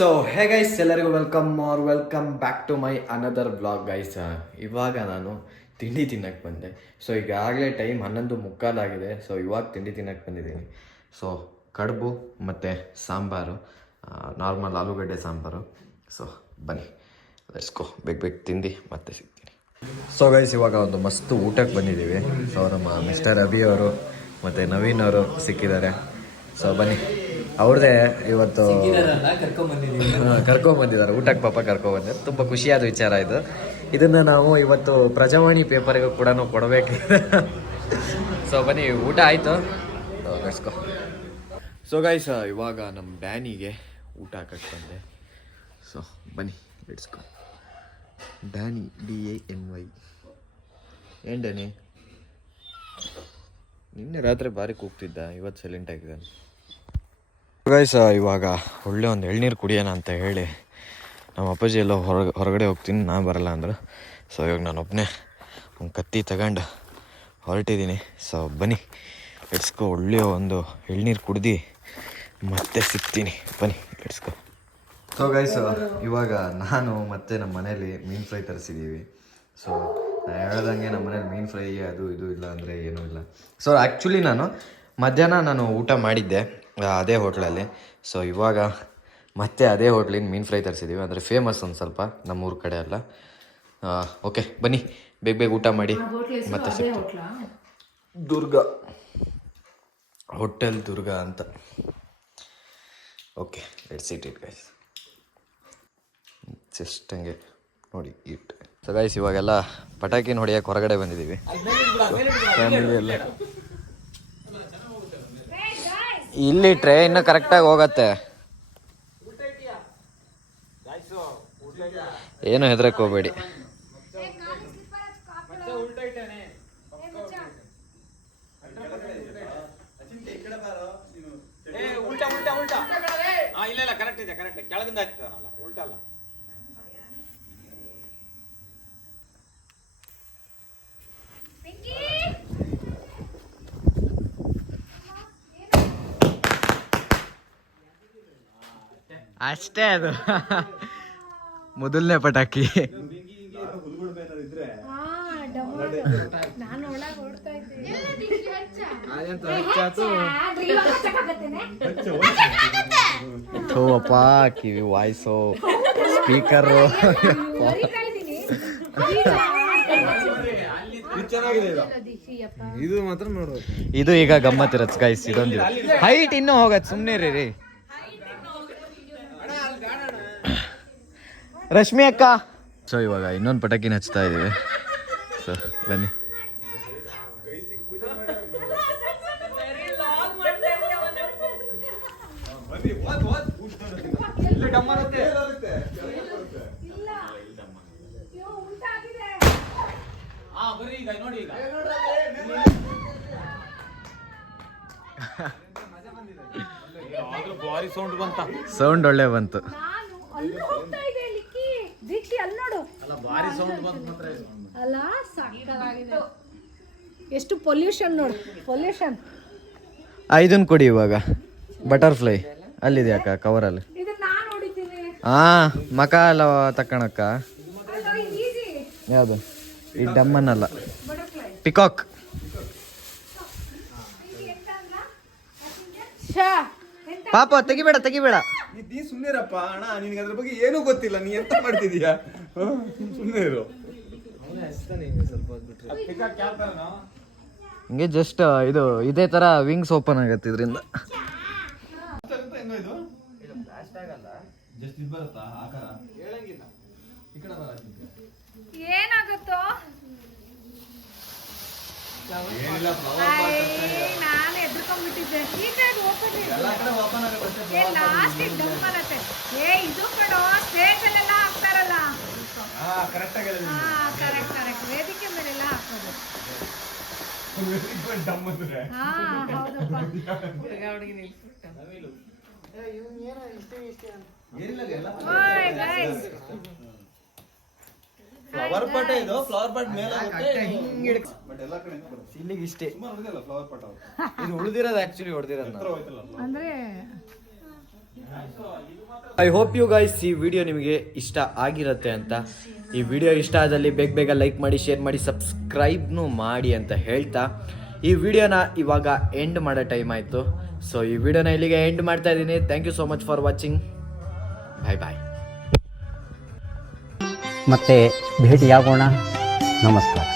So hey guys, ಎಲ್ಲರಿಗೂ welcome back to my another blog guys. ಇವಾಗ ನಾನು ತಿಂಡಿ ತಿನ್ನಕ್ಕೆ ಬಂದೆ. ಸೊ ಈಗಾಗಲೇ ಟೈಮ್ 11:15 ಆಗಿದೆ. ಸೊ ಇವಾಗ ತಿಂಡಿ ತಿನ್ನಕ್ಕೆ ಬಂದಿದ್ದೀನಿ. ಸೊ ಕಡುಬು ಮತ್ತು ಸಾಂಬಾರು, ನಾರ್ಮಲ್ ಆಲೂಗಡ್ಡೆ ಸಾಂಬಾರು. ಸೊ ಬನ್ನಿ ಲೆಟ್ಸ್ ಗೋ, ಬೇಗ ತಿಂದು ಮತ್ತೆ ಸಿಗ್ತೀನಿ. ಸೊ ಗೈಸ್, ಇವಾಗ ಒಂದು ಮಸ್ತ್ ಊಟಕ್ಕೆ ಬಂದಿದ್ದೀವಿ. ಸೊ ನಮ್ಮ ಮಿಸ್ಟರ್ ಅಭಿ ಅವರು ಮತ್ತು ನವೀನ್ ಅವರು ಸಿಕ್ಕಿದ್ದಾರೆ. ಸೊ ಬನ್ನಿ, ಅವ್ರದ್ದೇ ಇವತ್ತು ಕರ್ಕೊಂಬಂದಿದ್ದಾರೆ ಊಟಕ್ಕೆ. ಪಾಪ ಕರ್ಕೊಂಬಂದಿದ್ದಾರೆ. ತುಂಬ ಖುಷಿಯಾದ ವಿಚಾರ ಇದು. ಇದನ್ನು ನಾವು ಇವತ್ತು ಪ್ರಜಾವಾಣಿ ಪೇಪರಿಗೂ ಕೂಡ ಕೊಡಬೇಕಿದೆ. ಸೊ ಬನ್ನಿ, ಊಟ ಆಯಿತು, ಲೆಟ್ಸ್ಕೋ. ಸೊ ಗೈಸ್, ಇವಾಗ ನಮ್ಮ ಡ್ಯಾನಿಗೆ ಊಟ ಹಾಕಕ್ಕೆ ಬಂದೆ. ಸೊ ಬನ್ನಿ ಲೆಟ್ಸ್ಕೋ. Danny, DANY. ಏನು ಡ್ಯಾನಿ? ನಿನ್ನೆ ರಾತ್ರಿ ಬಾರಿ ಕೂಗ್ತಿದ್ದ, ಇವತ್ತು ಸೈಲೆಂಟ್ ಆಗಿದ್ದಾನೆ. ಗೈಸ್, ಇವಾಗ ಒಳ್ಳೆ ಒಂದು ಎಳ್ನೀರು ಕುಡಿಯೋಣ ಅಂತ ಹೇಳಿ ನಮ್ಮ ಅಪ್ಪಾಜಿ ಎಲ್ಲ ಹೊರಗಡೆ ಹೋಗ್ತೀನಿ, ನಾನು ಬರಲ್ಲ ಅಂದರು. ಸೊ ಇವಾಗ ನಾನು ಒಬ್ಬನೇ ಒಂದು ಕತ್ತಿ ತಗೊಂಡು ಹೊರಟಿದ್ದೀನಿ. ಸೊ ಬನ್ನಿ ಲೆಟ್ಸ್ಕೋ, ಒಳ್ಳೆಯ ಒಂದು ಎಳ್ನೀರು ಕುಡ್ದು ಮತ್ತೆ ಸಿಗ್ತೀನಿ. ಬನ್ನಿ ಲೆಟ್ಸ್ಕೋ. ಸೊ ಗೈಸ್, ಇವಾಗ ನಾನು ಮತ್ತು ನಮ್ಮ ಮನೇಲಿ ಮೀನು ಫ್ರೈ ತರಿಸಿದ್ದೀವಿ. ಸೊ ನಾನು ಹೇಳ್ದಂಗೆ ನಮ್ಮ ಮನೇಲಿ ಮೀನು ಫ್ರೈ ಅದು ಇದು ಇಲ್ಲ ಅಂದರೆ ಏನೂ ಇಲ್ಲ. ಸೊ ಆ್ಯಕ್ಚುಲಿ ಮಧ್ಯಾಹ್ನ ನಾನು ಊಟ ಮಾಡಿದ್ದೆ ಅದೇ ಹೋಟ್ಲಲ್ಲಿ. ಸೊ ಇವಾಗ ಮತ್ತೆ ಅದೇ ಹೋಟ್ಲಿನ ಮೀನು ಫ್ರೈ ತರಿಸಿದ್ದೀವಿ. ಅಂದರೆ ಫೇಮಸ್ ಒಂದು ಸ್ವಲ್ಪ ನಮ್ಮೂರ ಕಡೆ ಎಲ್ಲ. ಓಕೆ ಬನ್ನಿ, ಬೇಗ ಊಟ ಮಾಡಿ ಮತ್ತೆ ಸಿಗ್ತೀವಿ. ದುರ್ಗಾ ಹೋಟೆಲ್ ದುರ್ಗಾ ಅಂತ. Okay let's eat it guys. Just ಹಂಗೆ ನೋಡಿ ಇಟ್. ಸೊ ಗೈಸ್, ಇವಾಗೆಲ್ಲ ಪಟಾಕಿನ ಹೊಡಿಯೋಕೆ ಹೊರಗಡೆ ಬಂದಿದ್ದೀವಿ ಫ್ಯಾಮಿಲಿ ಎಲ್ಲ. ಇಲ್ಲಿಟ್ರೆ ಇನ್ನೂ ಕರೆಕ್ಟಾಗಿ ಹೋಗತ್ತೆ, ಏನು ಹೆದರಕ್ಕೆ ಹೋಗ್ಬೇಡಿ. ಅಷ್ಟೇ, ಅದು ಮೊದಲನೇ ಪಟಾಕಿ. ಅಪ್ಪ ಕಿವಿ ವಾಯ್ಸು ಸ್ಪೀಕರು. ಇದು ಮಾತ್ರ ನೋಡ್ಬೇಕು. ಇದು ಈಗ ಗಮ್ಮತ್ತಿರತ್ ಗೈಸ್. ಇದೊಂದು ಹೈಟ್ ಇನ್ನೂ ಹೋಗತ್, ಸುಮ್ಮನೆ ರೀ. ರಶ್ಮಿ ಅಕ್ಕ. ಸೊ ಇವಾಗ ಇನ್ನೊಂದು ಪಟಾಕಿನ ಹಚ್ತಾ ಇದ್ದೀವಿ. ಸೊ ಬನ್ನಿ. ಸೌಂಡ್ ಒಳ್ಳೆ ಬಂತು. ಎಷ್ಟು ಪೊಲ್ಯೂಷನ್ ನೋಡು, ಪೊಲ್ಯೂಷನ್. ಇದನ್ನ ಕೊಡಿ ಇವಾಗ. ಬಟರ್ಫ್ಲೈ ಅಲ್ಲಿದೆ ಅಕ್ಕ, ಕವರಲ್ಲಿ. ಮಕ ಎಲ್ಲ ತಕ್ಕಣಕ್ಕ. ಯಾವುದು? ಈ ಡಮ್ಮನ್ನಲ್ಲ, ಪಿಕಾಕ್. ಪಾಪ ತೆಗಿಬೇಡ. ನೀ ಸುಮ್ಮನಿರಪ್ಪ ಅಣ್ಣ, ನಿನಗೆ ಅದ್ರ ಬಗ್ಗೆ ಏನೂ ಗೊತ್ತಿಲ್ಲ. ನೀ ಎಂತ ಮಾಡ್ತಿದೀಯಾ? ಸುಮ್ಮನೆ ಇರು. ಹಿಂಗೆ ಜಸ್ಟ್ ಇದು ಇದೇ ತರ ವಿಂಗ್ಸ್ ಓಪನ್ ಆಗತ್ತೆ ಇದರಿಂದ. ಏನಾಗುತ್ತೋ ನಾನು ಎದ್ಕೊಂಡ್ಬಿಟ್ಟಿದ್ದೆ. ಲಾಸ್ಟ್ ಡಮ್ ಅನ್ನತ್ತೆ. ಇದು ಕಣೋ ಸ್ಟೇಜ್ ಅಲ್ಲೆಲ್ಲ ಹಾಕ್ತಾರಲ್ಲ. ಕರೆಕ್ಟ್ ವೇದಿಕೆ ಮೇಲೆಲ್ಲ ಹಾಕೋದು. ಫ್ಲವರ್ ಪಾಟ್ ಇದು, ಫ್ಲವರ್ ಪಾಟ್ ಮೇಲೆ ಇಲ್ಲಿಗೆ ಇಷ್ಟೇ. ಇದು ಉಳಿದಿರೋದು ಆಕ್ಚುಲಿ ಹೊಡೆದಿರೋದು ಅಂದ್ರೆ ಐ ಹೋಪ್ ಯು ಗೈಸ್ ಈ ವಿಡಿಯೋ ನಿಮಗೆ ಇಷ್ಟ ಆಗಿರುತ್ತೆ ಅಂತ. ಈ ವಿಡಿಯೋ ಇಷ್ಟ ಆದಲ್ಲಿ ಬೇಗ ಲೈಕ್ ಮಾಡಿ, ಶೇರ್ ಮಾಡಿ, ಸಬ್ಸ್ಕ್ರೈಬ್ನು ಮಾಡಿ ಅಂತ ಹೇಳ್ತಾ ಈ ವಿಡಿಯೋನ ಇವಾಗ ಎಂಡ್ ಮಾಡೋ ಟೈಮ್ ಆಯಿತು. ಸೊ ಈ ವಿಡಿಯೋನ ಇಲ್ಲಿಗೆ ಎಂಡ್ ಮಾಡ್ತಾ ಇದ್ದೀನಿ. Thank you so much for watching. Bye. ಮತ್ತೆ ಭೇಟಿಯಾಗೋಣ. ನಮಸ್ಕಾರ.